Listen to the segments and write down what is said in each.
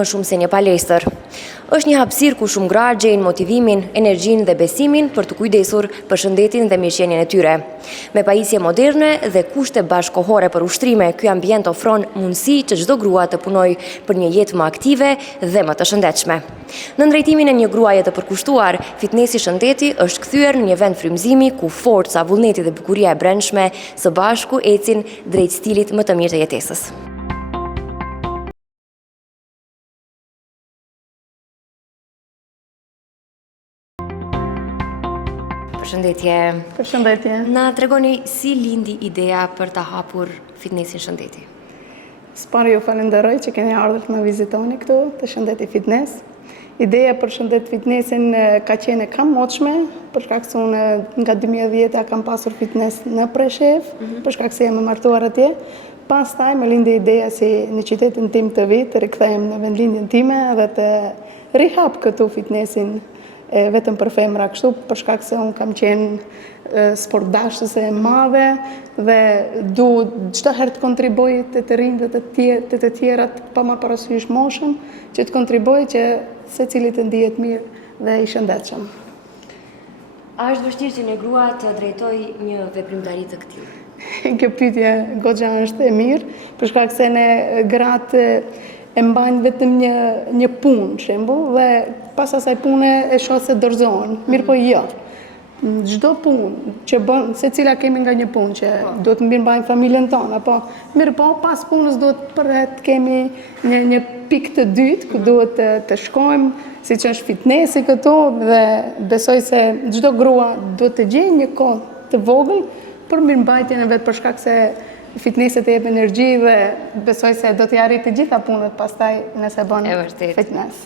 Më shumë se një palestër. Është një hapësirë ku shumë gra gjejnë motivimin, energjinë dhe besimin për të kujdesur për shëndetin dhe mirëqenien e tyre. Me pajisje moderne dhe kushte bashkëkohore për ushtrime, ky ambient ofron mundësi që çdo grua të punojë për një jetë më aktive dhe më të shëndetshme. Në drejtimin e një gruaje të përkushtuar, fitnesi shëndeti është kthyer në një vend frymëzimi ku forca, vullneti dhe bukuria e brendshme së bashku ecin drejt stilit më të mirë të jetesës. Përshëndetje. Përshëndetje. Na tregoni si lindi ideja për të hapur fitnesin shëndeti? S'pari ju falenderoj që keni ardhur të më vizitoni këtu të Shëndeti Fitnes. Ideja për Shëndet Fitnesin ka qenë e kamotshme, për shkak se unë nga 2010 kam pasur fitnes në Preshevë, për shkak se jam e martuar atje. Pastaj më lindi ideja si në qytetin tim të vi të rikthehem në vendlindjen time dhe të rihap këtu fitnesin vetëm për femra kështu, për shkak se unë kam qenë sportdashëse e madhe dhe du çdo herë të kontribuoj të rinjtë dhe të tjerat pa marrë parasysh moshën, që të kontribuoj që secili të ndihet mirë dhe i shëndetshëm. A është vështirë që një grua të drejtojë një veprimtari të këtillë? Kjo pyetje goxha është e mirë, për shkak se ne gratë e mbajnë vetëm një punë, shembull, dhe pas asaj pune e shoh se dorëzohen. Mirë po jo. Çdo punë që bën, secila kemi nga një punë që duhet të mbajmë familjen tonë, apo mirë po pas punës duhet të kemi një pikë të dytë ku duhet të shkojmë, siç është fitnesi këtu, dhe besoj se çdo grua duhet të gjejë një kohë të vogël për mirëmbajtjen e vet, për shkak se fitneset e jep energji dhe besoj se do t'i arrijë të gjitha punët pastaj nëse bën fitnes.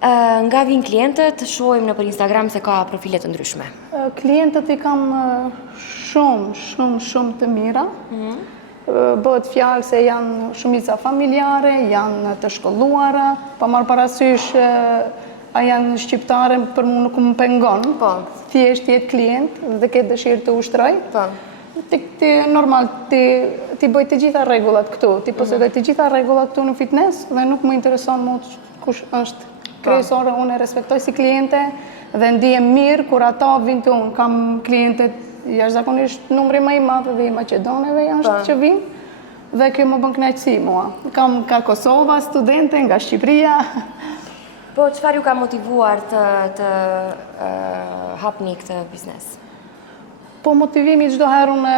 Nga vinë klientët, shohim nëpër Instagram se ka profile të ndryshme. Klientët i kam shumë të mira. Bëhet fjalë se janë shumica familjare, janë të shkolluara, pa marrë parasysh a janë shqiptare, për mua nuk më pengon. Thjesht jetë klient dhe ketë dëshirë të ushtroj. Normal, ti bëj të gjitha rregullat këtu, ti posedoj të gjitha rregullat këtu në fitnes dhe nuk më intereson mua kush është kryesore, unë e respektoj si kliente dhe ndihem mirë kur ata vinë të unë. Kam klientet jashtëzakonisht numri më i madh dhe i Maqedonëve janë që vinë dhe kjo më bën kënaqësi mua. Kam nga Kosova studente, nga Shqipëria. Po çfarë ju ka motivuar të hapni këtë biznes? Po motivimi çdo herë unë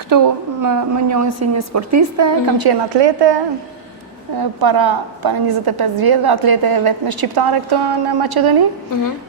këtu më njohin si një sportiste, kam qenë atlete para 25 vjetëve, atlete vetëm shqiptare këtu në Maqedoni,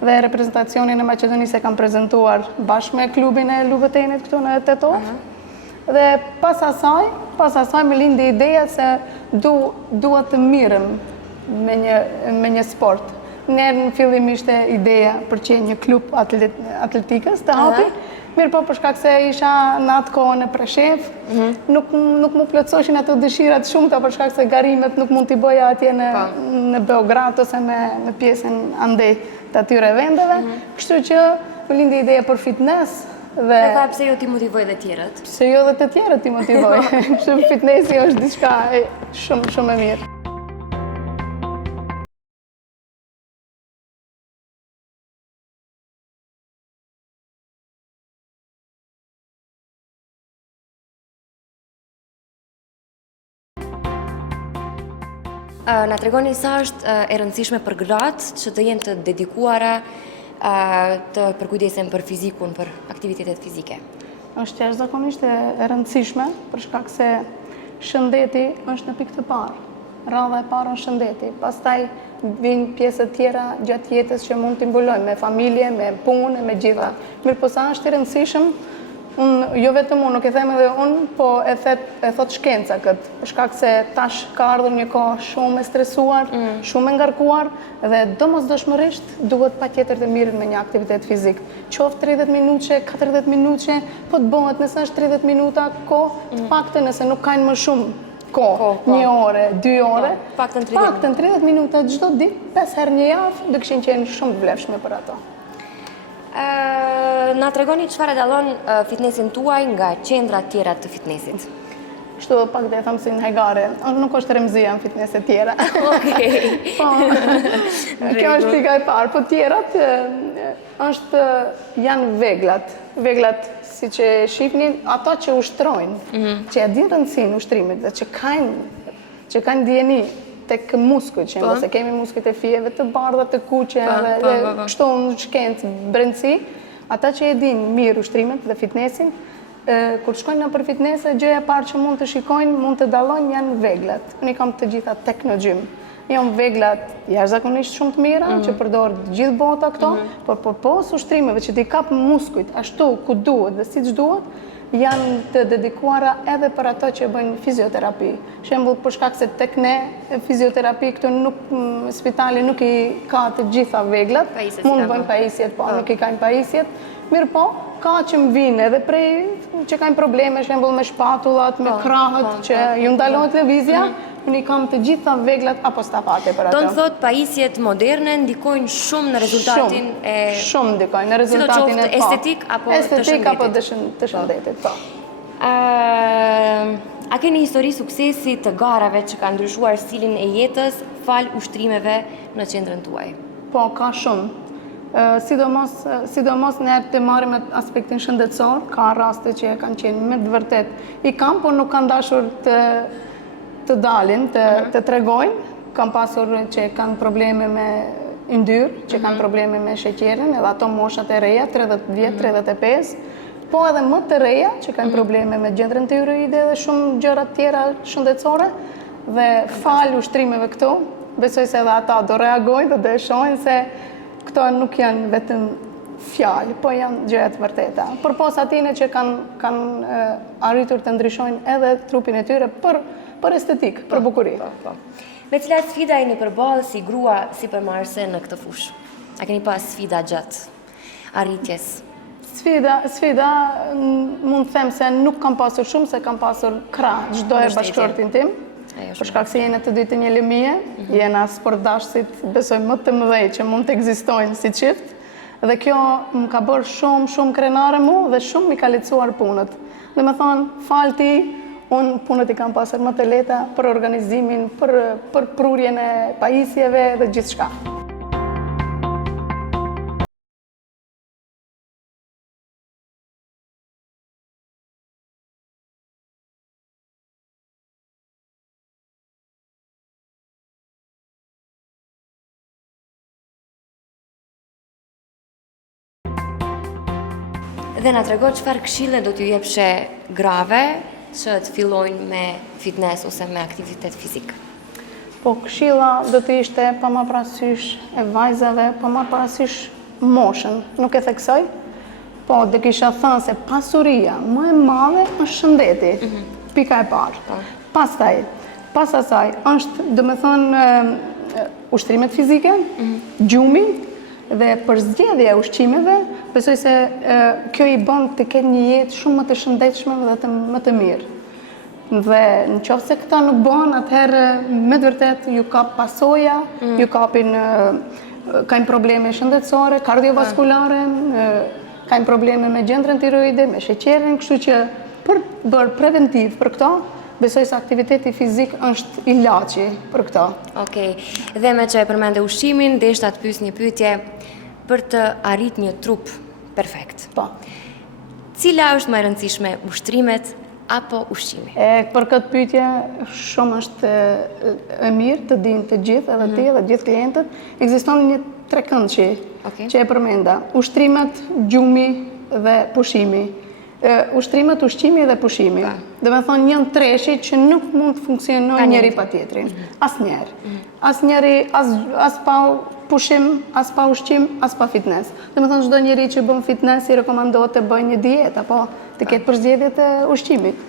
dhe reprezentacionin e Maqedonisë e kam prezantuar bashkë me klubin e Luvëtenit këtu në Tetov. Dhe pas asaj më lindi ideja se dua të mirëm me një sport. Në fillim ishte ideja për që një klub atletikës të hapi, mirë po për shkak se isha në atë kohë në Preshevë, nuk më plotësoshin ato dëshirat shumëta për shkak se garimet nuk mund t'i bëja atje në Beograd ose në pjesën andej të atyre vendeve, kështu që më lindi ideja për fitnes. Dhe pse jo ti motivoj dhe tjerët? Pse jo dhe të tjerët ti motivoj. Kështu fitnesi është diçka shumë e mirë. Na tregoni sa është e rëndësishme për gratë që të jenë të dedikuara të përkujdesen për fizikun, për aktivitetet fizike? Është jashtëzakonisht e rëndësishme për shkak se shëndeti është në pikë të parë. Radha e parë është shëndeti. Pastaj vijnë pjesët tjera gjatë jetës që mund t'i mbulojmë me familje, me punë, me gjitha. Mirë po sa është i rëndësishëm, jo vetëm unë, nuk e them edhe unë, po e thot shkenca këtë, për shkak se tash ka ardhur një kohë shumë e stresuar, shumë e ngarkuar, dhe domosdoshmërisht duhet patjetër të mirën me një aktivitet fizik. Qoftë 30 minutë, 40 minutë, po të bëhet nëse është 30 minuta kohë, të paktën nëse nuk kanë më shumë kohë, 1 orë, 2 orë, paktën 30 minuta çdo ditë, 5 herë në javë, do kishin qenë shumë të vlefshme për ato. Na tregoni çfarë dallon fitnesin tuaj nga qendrat tjera të fitnesit? Kështu pak dhe thëmë si në hajgare. Nuk është remzia në fitness e tjera. Po, kjo është pika e parë. Po tjerat janë veglat. Veglat, si që shifni, ata që ushtrojnë, që e dinë rëndësinë ushtrimit dhe që kanë dijeni tek muskujt, që nëse kemi muskujt e fijeve të bardha, të kuqeve, dhe kështu në shkencë brendësi, ata që e dinë mirë ushtrimet dhe fitnessin, kur shkojnë në për fitnese, gjëja e parë që mund të shikojnë, mund të dallojnë janë veglat. Unë kam të gjitha tek në gjym. Janë veglat jashtëzakonisht shumë të mira, që përdor gjithë bota këto, por pas ushtrimeve që t'i kap muskujt ashtu ku duhet dhe siç duhet, janë të dedikuara edhe për ato që bëjnë fizioterapi. Shembull, për shkak se tek ne fizioterapi këtu spitali nuk i ka të gjitha veglat, mund bëjnë pajisjet, po nuk i kanë pajisjet. Mirë po, ka që më vinë edhe prej që kanë probleme, shembull me shpatullat, me krahët, që ju ndalon televizja, unë i kam të gjitha veglat apostafate për ato. Do në thot, pajisjet moderne ndikojnë shumë në rezultatin e... Shumë ndikojnë në rezultatin e estetik apo të shëndetit. Estetik apo të shëndetit, po. A keni histori suksesi të garave që ka ndryshuar stilin e jetës fal ushtrimeve në qendrën tuaj? Po, ka shumë. Sidomos në herë të marrim aspektin shëndetësor, ka raste që kanë qenë me të vërtet i kam, por nuk kanë dashur të dalin, të tregojnë. Kam pasur që kanë probleme me yndyrë, që kanë probleme me sheqerin, edhe ato moshat e reja, 30 vjet, 35, po edhe më të reja, që kanë probleme me gjendrën tiroide dhe shumë gjëra tjera shëndetësore, dhe fal ushtrimeve këtu, besoj se edhe ata do reagojnë dhe do e shohin se këto nuk janë vetëm fjalë, po janë gjëra të vërteta. Përpos atine që kanë arritur të ndryshojnë edhe trupin e tyre për estetik, për bukuri. Me cilat sfida jeni përballë si grua si përmarrëse në këtë fushë? A keni pas sfida gjatë arritjes? Sfida mund të them se nuk kam pasur shumë, se kam pasur krah çdo e bashkëshortin tim. Për shkak se jene të dy të një lëmije, jena sportdashësit, besoj më të mëdhej që mund të ekzistojnë si çift, dhe kjo më ka bërë shumë krenare mu dhe shumë mi ka lehtësuar punët. Dhe me thonë, falti, unë punët i kam pasur më të lehta për organizimin, për prurjen e pajisjeve dhe gjithçka. Dhe na trego çfarë këshille do t'ju jepshe grave që të fillojnë me fitness ose me aktivitet fizik? Po këshilla do të ishte pa ma parasysh e vajzave, pa ma parasysh moshën. Nuk e theksoj, po dhe kisha thënë se pasuria më e madhe është shëndeti. Pika e parë. Pas asaj është, do me thënë, ushtrimet fizike, gjumi, dhe për zgjedhja e ushqimeve, besoj se kjo i bën të ketë një jetë shumë më të shëndetshme dhe më të mirë. Dhe në qoftë se këta nuk bën, atëherë me të vërtet ju kap pasoja, ju kapin kanë probleme shëndetësore, kardiovaskulare, kanë probleme me gjendrën tiroide, me sheqerin, kështu që për bërë preventiv për këto, besoj se aktiviteti fizik është ilaçi për këto. Okej. Dhe me që e përmende ushqimin, deshta të pyes një pyetje për të arrit një trup perfekt. Po. Cila është më e rëndësishme, ushtrimet apo ushqimi? Për këtë pyetje shumë është e mirë të dinë të gjithë, edhe ti edhe gjithë klientët, ekziston një trekëndçi që e përmenda: ushtrimet, gjumi dhe pushimi. Ushtrimet, ushqimi dhe pushimi. Dhe me thonë njën treshi që nuk mund të funksionojë njëri pa tjetrin. Asnjëherë. Asnjëri, as pa pushim, as pa ushqim, as pa fitness. Dhe me thonë çdo njeri që bën fitness i rekomandohet të bëjë një dietë apo të ketë përzgjedhjet e ushqimit.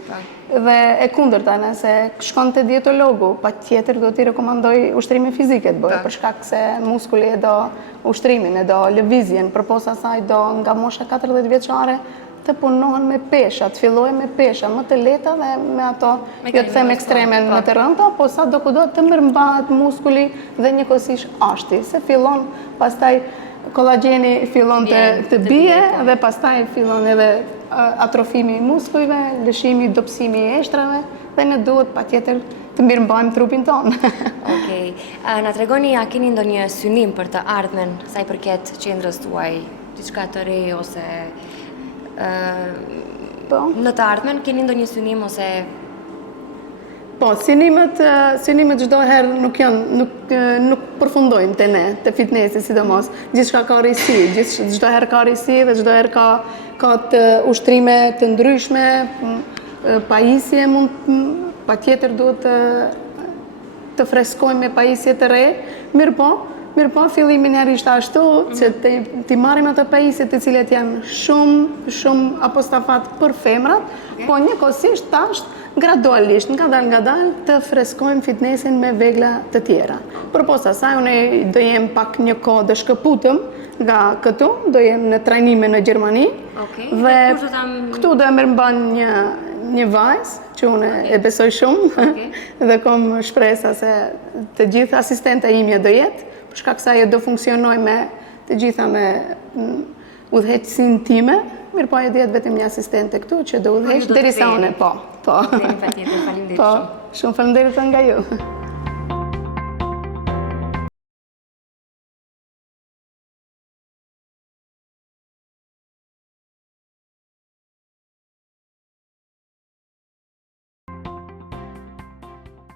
Dhe e kundërta, nëse shkon te dietologu, patjetër do t'i rekomandoj ushtrime fizike të bëjë, për shkak se muskuli e do ushtrimin, e do lëvizjen, përposa asaj do nga mosha 40 vjeçare të punohen me pesha, të fillojë me pesha më të lehta dhe me ato, jo të them ekstreme më të rënda, po sa do kudo të mirëmbahet muskuli dhe njëkohësisht ashti, se fillon pastaj kollagjeni fillon të bie dhe pastaj fillon edhe atrofimi i muskujve, lëshimi, dobësimi i eshtrave dhe ne duhet patjetër të mirëmbajmë trupin tonë. Okej. Na tregoni, a keni ndonjë synim për të ardhmen sa i përket qendrës tuaj, diçka të re ose Po. në të ardhmen keni ndonjë synim ose Po, synimet çdo herë nuk përfundojnë te ne, te fitnessi sidomos. Gjithçka ka risi, çdo herë ka risi dhe çdo herë ka të ushtrime të ndryshme, pajisje patjetër duhet të freskojmë me pajisje të re. Mirë po, fillimin herë ishte ashtu, që ti marrim ato pajisje të cilet janë shumë apostafat për femrat, po njëkohësisht tash gradualisht, nga dal të freskojmë fitnessin me vegla të tjera. Përposa saj, unë do jem pak një kohë të shkëputëm nga këtu, do jem në trajnime në Gjermani, dhe këtu do e mirëmban një vajzë, që unë e besoj shumë, dhe kom shpresa se të gjithë asistenta imja do jetë, për shkak se ajo do funksionoj me të gjitha me udhëheqësinë time. Mirë po, e djetë vetëm një asistente këtu që do udhëheq derisa unë, po. Faleminderit shumë. Shumë faleminderit nga ju.